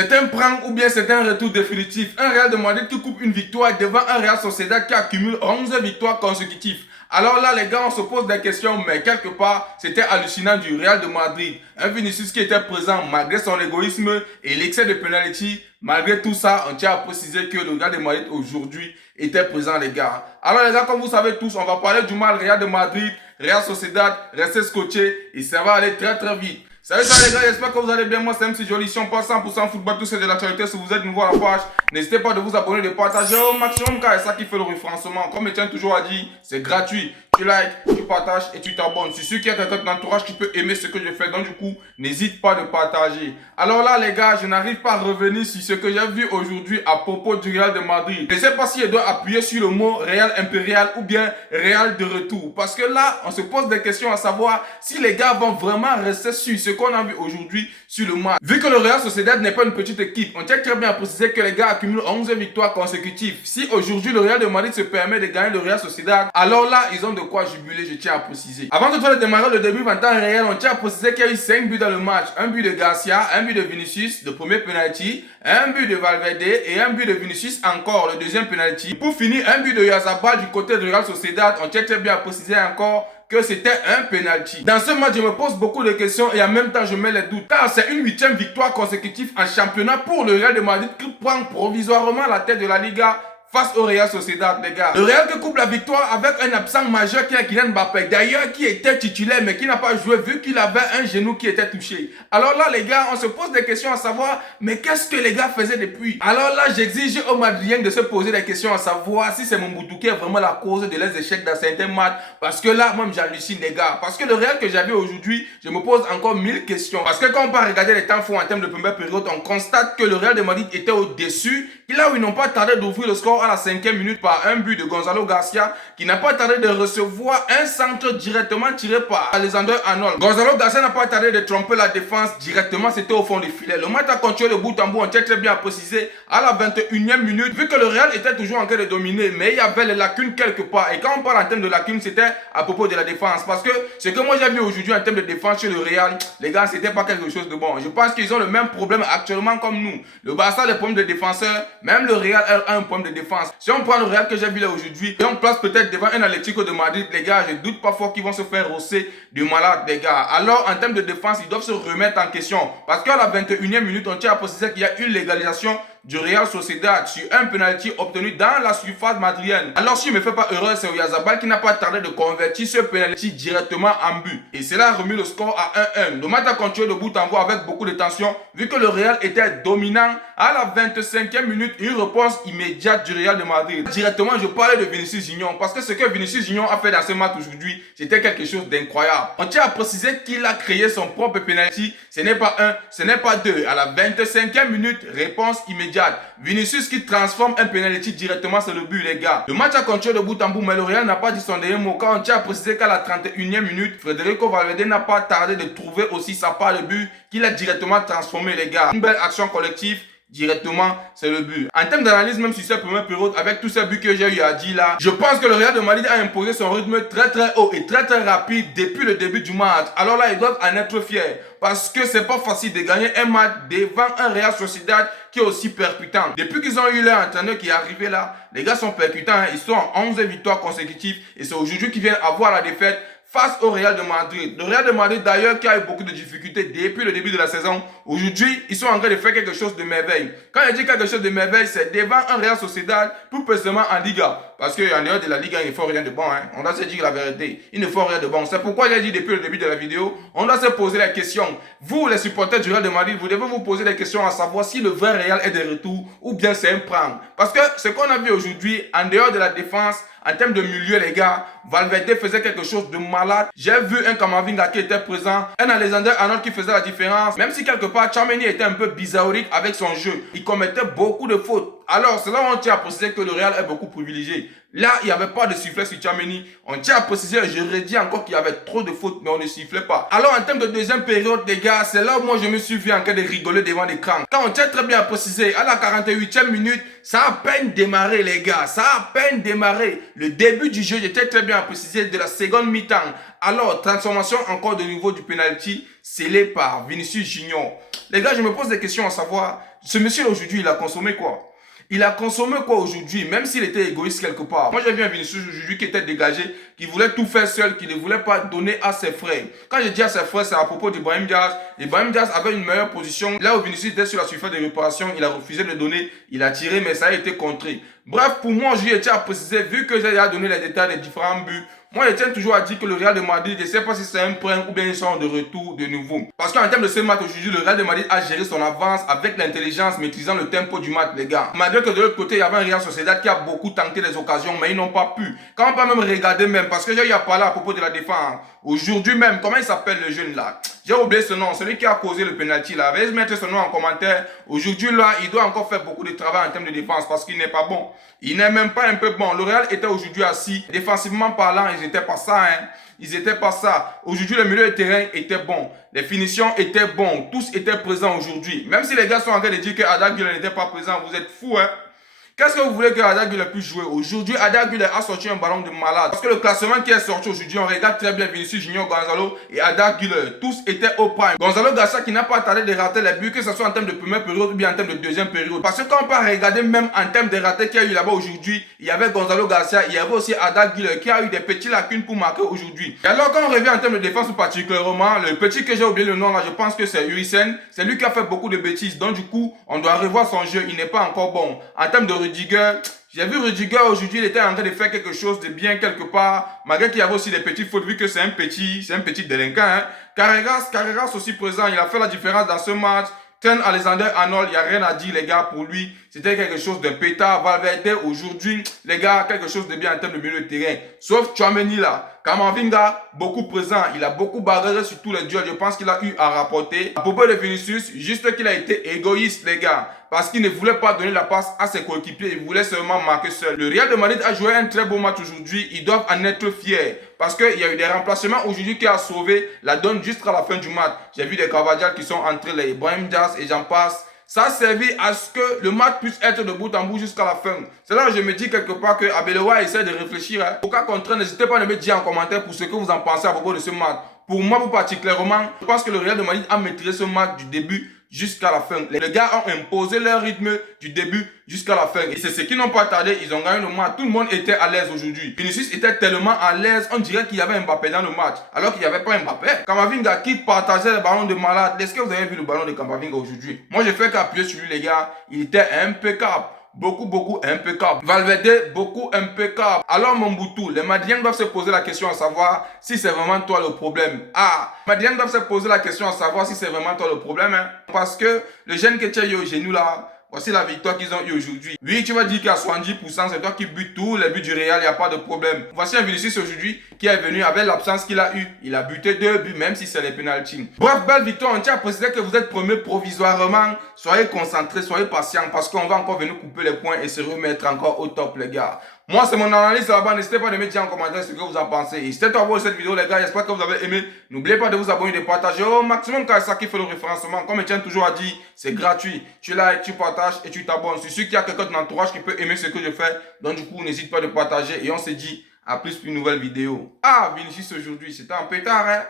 C'est un prank ou bien c'est un retour définitif. Un Real de Madrid qui coupe une victoire devant un Real Sociedad qui accumule 11 victoires consécutives. Alors là, les gars, on se pose des questions, mais quelque part, c'était hallucinant du Real de Madrid. Un Vinicius qui était présent malgré son égoïsme et l'excès de penalty. Malgré tout ça, on tient à préciser que le Real de Madrid aujourd'hui était présent, les gars. Alors les gars, comme vous savez tous, on va parler du mal Real de Madrid, Real Sociedad, restez scotchés et ça va aller très très vite. Salut les gars, j'espère que vous allez bien. Moi c'est MC Joli, si on passe 100% football, tout c'est de l'actualité. Si vous êtes nouveau à la page, n'hésitez pas de vous abonner, de partager au maximum car c'est ça qui fait le référencement. Comme Etienne toujours a dit, c'est gratuit. Tu likes, tu partages et tu t'abonnes. Si celui qui a ton entourage qui peut aimer ce que je fais, donc du coup, n'hésite pas de partager. Alors là les gars, je n'arrive pas à revenir sur ce que j'ai vu aujourd'hui à propos du Real de Madrid. Je ne sais pas si je dois appuyer sur le mot Real Impérial ou bien Real de retour. Parce que là, on se pose des questions à savoir si les gars vont vraiment rester sur ce qu'on a vu aujourd'hui sur le match. Vu que le Real Sociedad n'est pas une petite équipe, on tient très bien à préciser que les gars accumulent 11 victoires consécutives. Si aujourd'hui le Real de Madrid se permet de gagner le Real Sociedad, alors là, ils ont de quoi jubiler, je tiens à préciser. Avant de démarrer le début en temps réel, on tient à préciser qu'il y a eu 5 buts dans le match. Un but de Garcia, un but de Vinicius, le premier penalty, un but de Valverde et un but de Vinicius encore, le deuxième penalty. Pour finir, un but de Yazabal du côté de Real Sociedad. On tient très bien à préciser encore que c'était un penalty. Dans ce match, je me pose beaucoup de questions et en même temps, je mets les doutes. Car c'est une 8e victoire consécutive en championnat pour le Real de Madrid qui prend provisoirement la tête de la Liga face au Real Sociedad, les gars. Le Real qui coupe la victoire avec un absent majeur qui est Kylian Mbappé. D'ailleurs, qui était titulaire mais qui n'a pas joué vu qu'il avait un genou qui était touché. Alors là, les gars, on se pose des questions à savoir, mais qu'est-ce que les gars faisaient depuis? Alors là, j'exige aux Madriens de se poser des questions à savoir si c'est Mobutu qui est vraiment la cause de les échecs dans certains matchs. Parce que là, moi, j'hallucine, les gars. Parce que le Real que j'avais aujourd'hui, je me pose encore 1000 questions. Parce que quand on part regarder les temps forts en termes de première période, on constate que le Real de Madrid était au-dessus. Là où ils n'ont pas tardé d'ouvrir le score à la 5e minute par un but de Gonzalo Garcia qui n'a pas tardé de recevoir un centre directement tiré par Alexander Arnold. Gonzalo Garcia n'a pas tardé de tromper la défense directement, c'était au fond du filet. Le match a continué de bout en bout, on tient très bien à préciser à la 21e minute, vu que le Real était toujours en train de dominer, mais il y avait les lacunes quelque part. Et quand on parle en termes de lacunes, c'était à propos de la défense. Parce que ce que moi j'ai vu aujourd'hui en termes de défense chez le Real, les gars, c'était pas quelque chose de bon. Je pense qu'ils ont le même problème actuellement comme nous. Le Barça a des problèmes de défenseurs. Même le Real a un problème de défense. Si on prend le Real que j'ai vu là aujourd'hui et on place peut-être devant un Atlético de Madrid, les gars, je doute pas fort qu'ils vont se faire rosser de malade, les gars. Alors, en termes de défense, ils doivent se remettre en question. Parce qu'à la 21e minute, on tient à préciser qu'il y a une légalisation du Real Sociedad sur un penalty obtenu dans la surface madrienne. Alors si je ne me fais pas erreur, c'est Oyarzabal qui n'a pas tardé de convertir ce penalty directement en but. Et cela a remis le score à 1-1. Le match a continué de bout en bout avec beaucoup de tension vu que le Real était dominant. À la 25e minute, une réponse immédiate du Real de Madrid. Directement, je parlais de Vinicius Junior parce que ce que Vinicius Junior a fait dans ce match aujourd'hui, c'était quelque chose d'incroyable. On tient à préciser qu'il a créé son propre penalty. Ce n'est pas un, ce n'est pas deux. À la 25e minute, réponse immédiate. Vinicius qui transforme un penalty directement sur le but, les gars. Le match a continué de bout en bout, mais le Real n'a pas dit son dernier mot. Quand on tient à préciser qu'à la 31e minute, Federico Valverde n'a pas tardé de trouver aussi sa part de but qu'il a directement transformé, les gars. Une belle action collective. Directement, c'est le but. En termes d'analyse, même si c'est la première période, avec tous ces buts que j'ai eu à dire là, je pense que le Real de Madrid a imposé son rythme très très haut et très très rapide depuis le début du match. Alors là, ils doivent en être fiers. Parce que c'est pas facile de gagner un match devant un Real Sociedad qui est aussi percutant. Depuis qu'ils ont eu leur entraîneur qui est arrivé là, les gars sont percutants. Hein. Ils sont en 11 victoires consécutives et c'est aujourd'hui qu'ils viennent avoir la défaite face au Real de Madrid. Le Real de Madrid d'ailleurs qui a eu beaucoup de difficultés depuis le début de la saison. Aujourd'hui, ils sont en train de faire quelque chose de merveille. Quand je dis quelque chose de merveille, c'est devant un Real Sociedad, plus précisément en Liga. Parce qu'en dehors de la Liga, il ne faut rien de bon. Hein. On doit se dire la vérité. Il ne faut rien de bon. C'est pourquoi j'ai dit depuis le début de la vidéo, on doit se poser la question. Vous, les supporters du Real de Madrid, vous devez vous poser des questions à savoir si le vrai Real est de retour ou bien c'est un prank. Parce que ce qu'on a vu aujourd'hui, en dehors de la défense, en termes de milieu, les gars, Valverde faisait quelque chose de malade. J'ai vu un Camavinga qui était présent, un Alexander Arnold qui faisait la différence. Même si quelque part, Tchouaméni était un peu bizarrique avec son jeu. Il commettait beaucoup de fautes. Alors, c'est là où on tient à préciser que le Real est beaucoup privilégié. Là, il n'y avait pas de sifflet sur Tchouaméni. On tient à préciser, je redis encore qu'il y avait trop de fautes, mais on ne sifflait pas. Alors, en termes de deuxième période, les gars, c'est là où moi je me suis vu en train de rigoler devant l'écran. Quand on tient très bien à préciser, à la 48e minute, ça a à peine démarré, les gars. Ça a à peine démarré. Le début du jeu, j'étais très bien à préciser de la seconde mi-temps. Alors, transformation encore de niveau du penalty, scellé par Vinicius Junior. Les gars, je me pose des questions à savoir, ce monsieur aujourd'hui, il a consommé quoi? Il a consommé quoi aujourd'hui, même s'il était égoïste quelque part. Moi, j'ai vu un Vinicius aujourd'hui qui était dégagé, qui voulait tout faire seul, qui ne voulait pas donner à ses frères. Quand je dis à ses frères, c'est à propos d'Ibrahim Diaz. Ibrahim Diaz avait une meilleure position. Là où Vinicius était sur la surface de réparation, il a refusé de donner. Il a tiré, mais ça a été contré. Bref, pour moi, je tiens à préciser, vu que j'ai déjà donné les détails des différents buts, moi, je tiens toujours à dire que le Real de Madrid, je ne sais pas si c'est un prêt ou bien ils sont de retour de nouveau. Parce qu'en termes de ce match aujourd'hui, le Real de Madrid a géré son avance avec l'intelligence, maîtrisant le tempo du match, les gars. Malgré que de l'autre côté, il y avait un Real Sociedad qui a beaucoup tenté les occasions, mais ils n'ont pas pu. Quand on peut même regarder même, parce que j'ai eu à parler à propos de la défense. Aujourd'hui même, comment il s'appelle le jeune là? J'ai oublié ce nom, celui qui a causé le penalty là. Veuillez mettre son nom en commentaire. Aujourd'hui là, il doit encore faire beaucoup de travail en termes de défense parce qu'il n'est pas bon. Il n'est même pas un peu bon. Le Real était aujourd'hui assis. Défensivement parlant, ils n'étaient pas ça. Hein. Ils n'étaient pas ça. Aujourd'hui, le milieu de terrain était bon. Les finitions étaient bons. Tous étaient présents aujourd'hui. Même si les gars sont en train de dire que Arda Güler n'était pas présent, vous êtes fous, hein. Qu'est-ce que vous voulez que Arda Güler puisse jouer? Aujourd'hui, Arda Güler a sorti un ballon de malade. Parce que le classement qui est sorti aujourd'hui, on regarde très bien Vinicius Junior, Gonzalo et Arda Güler. Tous étaient au prime. Gonzalo Garcia qui n'a pas tardé de rater les buts, que ce soit en termes de première période ou bien en termes de deuxième période. Parce que quand on peut regarder même en termes de ratés qu'il y a eu là-bas aujourd'hui, il y avait Gonzalo Garcia, il y avait aussi Arda Güler qui a eu des petits lacunes pour marquer aujourd'hui. Et alors quand on revient en termes de défense particulièrement, le petit que j'ai oublié le nom là, je pense que c'est Urissen. C'est lui qui a fait beaucoup de bêtises. Donc du coup, on doit revoir son jeu. Il n'est pas encore bon. En termes de Rudiger, j'ai vu Rudiger aujourd'hui, il était en train de faire quelque chose de bien quelque part, malgré qu'il y avait aussi des petites fautes, vu que c'est un petit délinquant. Hein. Carreras aussi présent, il a fait la différence dans ce match. Trent Alexander-Arnold, il n'y a rien à dire les gars pour lui. C'était quelque chose de pétard. Valverde aujourd'hui, les gars, quelque chose de bien en termes de milieu de terrain. Sauf Tchouaméni là. Kamavinga, beaucoup présent. Il a beaucoup barré sur tous les duels. Je pense qu'il a eu à rapporter. À propos de Vinicius, juste qu'il a été égoïste les gars. Parce qu'il ne voulait pas donner la passe à ses coéquipiers. Il voulait seulement marquer seul. Le Real de Madrid a joué un très beau match aujourd'hui. Ils doivent en être fiers. Parce qu'il y a eu des remplacements aujourd'hui qui a sauvé la donne jusqu'à la fin du match. J'ai vu des Carvajal qui sont entrés, les Ibrahim Diaz et j'en passe. Ça a servi à ce que le match puisse être de bout en bout jusqu'à la fin. C'est là que je me dis quelque part que Abelewa essaie de réfléchir. Hein. Au cas contraire, n'hésitez pas à me dire en commentaire pour ce que vous en pensez à propos de ce match. Pour moi, particulièrement, je pense que le Real de Madrid a maîtrisé ce match du début jusqu'à la fin. Les gars ont imposé leur rythme du début jusqu'à la fin. Et c'est ce qui n'ont pas tardé, ils ont gagné le match. Tout le monde était à l'aise aujourd'hui. Vinicius était tellement à l'aise, on dirait qu'il y avait Mbappé dans le match. Alors qu'il n'y avait pas Mbappé. Kamavinga qui partageait le ballon de malade. Est-ce que vous avez vu le ballon de Kamavinga aujourd'hui? Moi, je fais qu'appuyer sur lui, les gars. Il était impeccable. Beaucoup impeccable. Valverde, beaucoup impeccable. Alors Mobutu, les Madriens doivent se poser la question à savoir si c'est vraiment toi le problème. Ah, les Madriens doivent se poser la question à savoir si c'est vraiment toi le problème. Hein. Parce que le jeune que tu as eu au genou là, voici la victoire qu'ils ont eu aujourd'hui. Oui, tu vas dire qu'à 70%, c'est toi qui butes tous les buts du Real, il n'y a pas de problème. Voici un Vinicius aujourd'hui qui est venu avec l'absence qu'il a eu. Il a buté 2 buts, même si c'est les penalties. Bref, belle victoire. On tient à préciser que vous êtes premier provisoirement. Soyez concentrés, soyez patients parce qu'on va encore venir couper les points et se remettre encore au top, les gars. Moi, c'est mon analyse là-bas. N'hésitez pas de me dire en commentaire ce que vous en pensez. Et c'était à vous cette vidéo, les gars. J'espère que vous avez aimé. N'oubliez pas de vous abonner et de partager au maximum car c'est ça qui fait le référencement. Comme je tiens toujours à dire, c'est gratuit. Tu likes, tu partages et tu t'abonnes. C'est sûr qu'il y a quelqu'un de ton entourage qui peut aimer ce que je fais. Donc, du coup, n'hésite pas de partager. Et on se dit à plus pour une nouvelle vidéo. Ah, Vinicius aujourd'hui, c'était un pétard, hein.